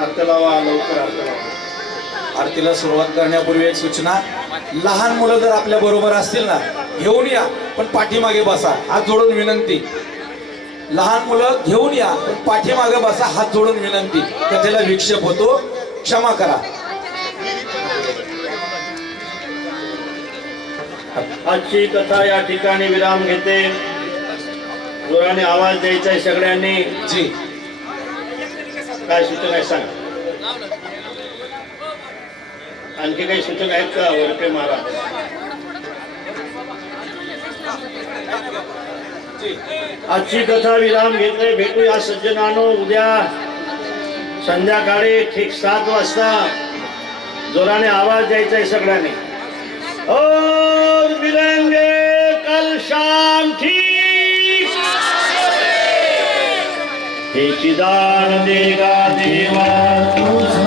अर्थ लावा लवकर अर्थ लावा. आरतीला सुरुवात करण्यापूर्वी एक सूचना. लहान मुलं जर आपल्या बरोबर असतील ना घेऊन या पण पाठीमागे बसा हात जोडून विनंती. लहान मुलं घेऊन या पण पाठीमागे बसा हात जोडून विनंती. कथेला विक्षेप होतो. क्षमा करा. आजची कथा या ठिकाणी विराम घेते. जोराने आवाज द्यायचा आहे सगळ्यांनी. जी. काय सूचना आहे सांग. आणखी काही सूचना आहेत का? वरपे महाराज. आजची कथा विराम घेतोय भेटूया सज्जनानो. उद्या संध्याकाळी ठीक सात वाजता. जोराने आवाज द्यायचा आहे सगळ्यांनी. और मिलेंगे कल शाम ठीक. हे चिदान देगा देवा विसरण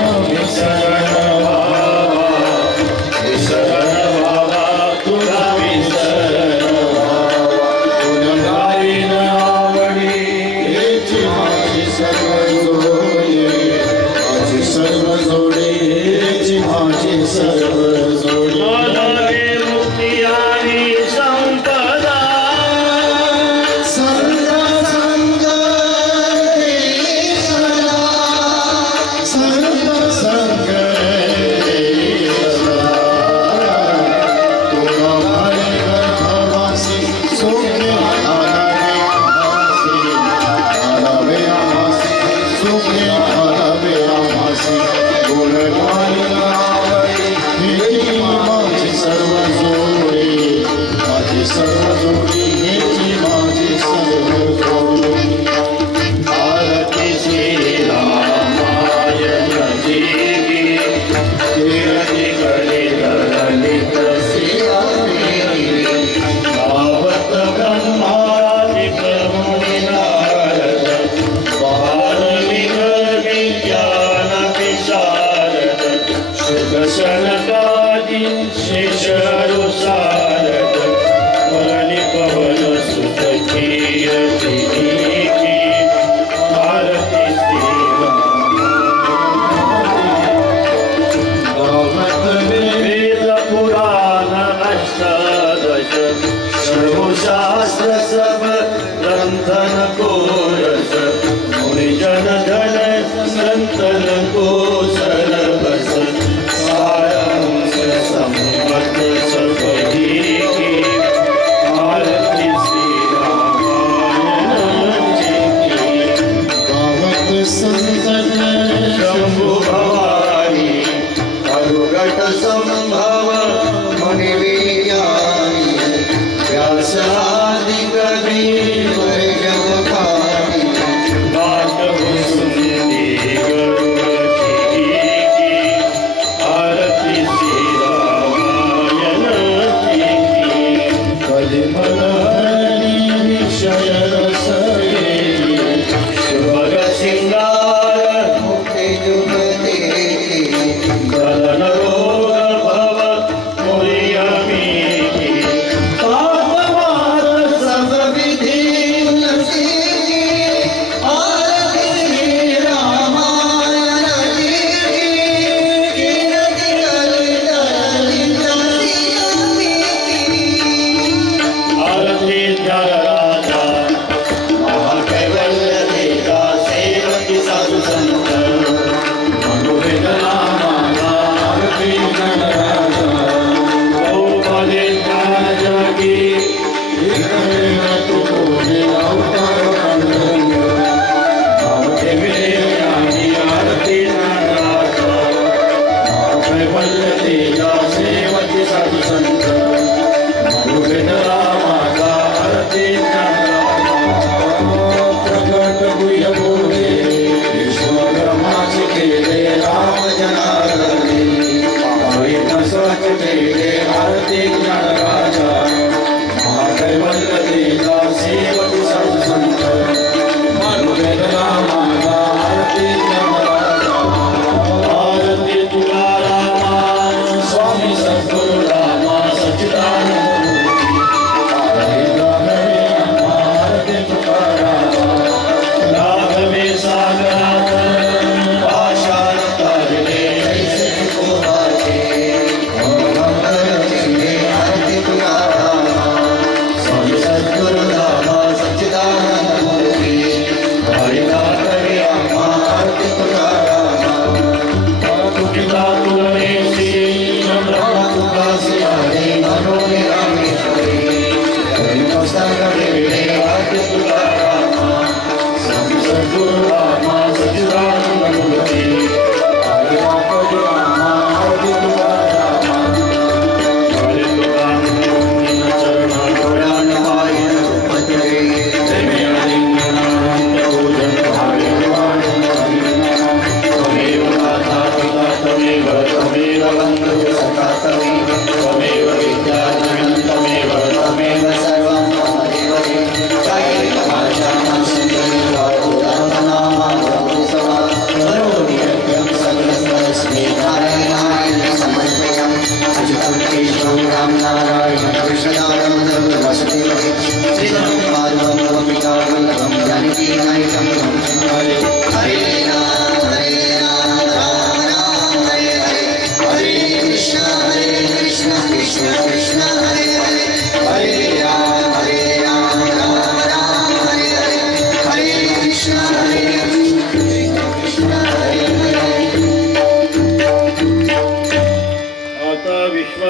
को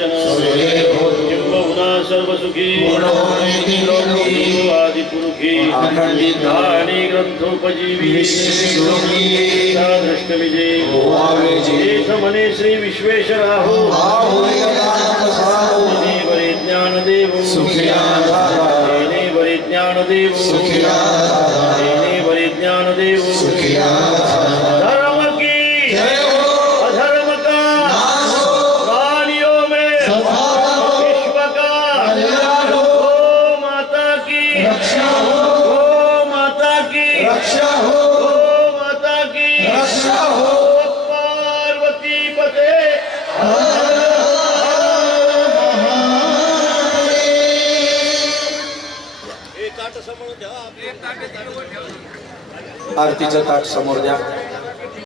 भोतु किंबहुना सर्व सुखी आदि अखंडित आणि ग्रंथोपजीवी दृष्ट विजय मने श्री साहो तेने बरे ज्ञानदेव। तेने बरे ज्ञानदेव। तेने ज्ञानदेव आरतीचं ताट समोर द्या.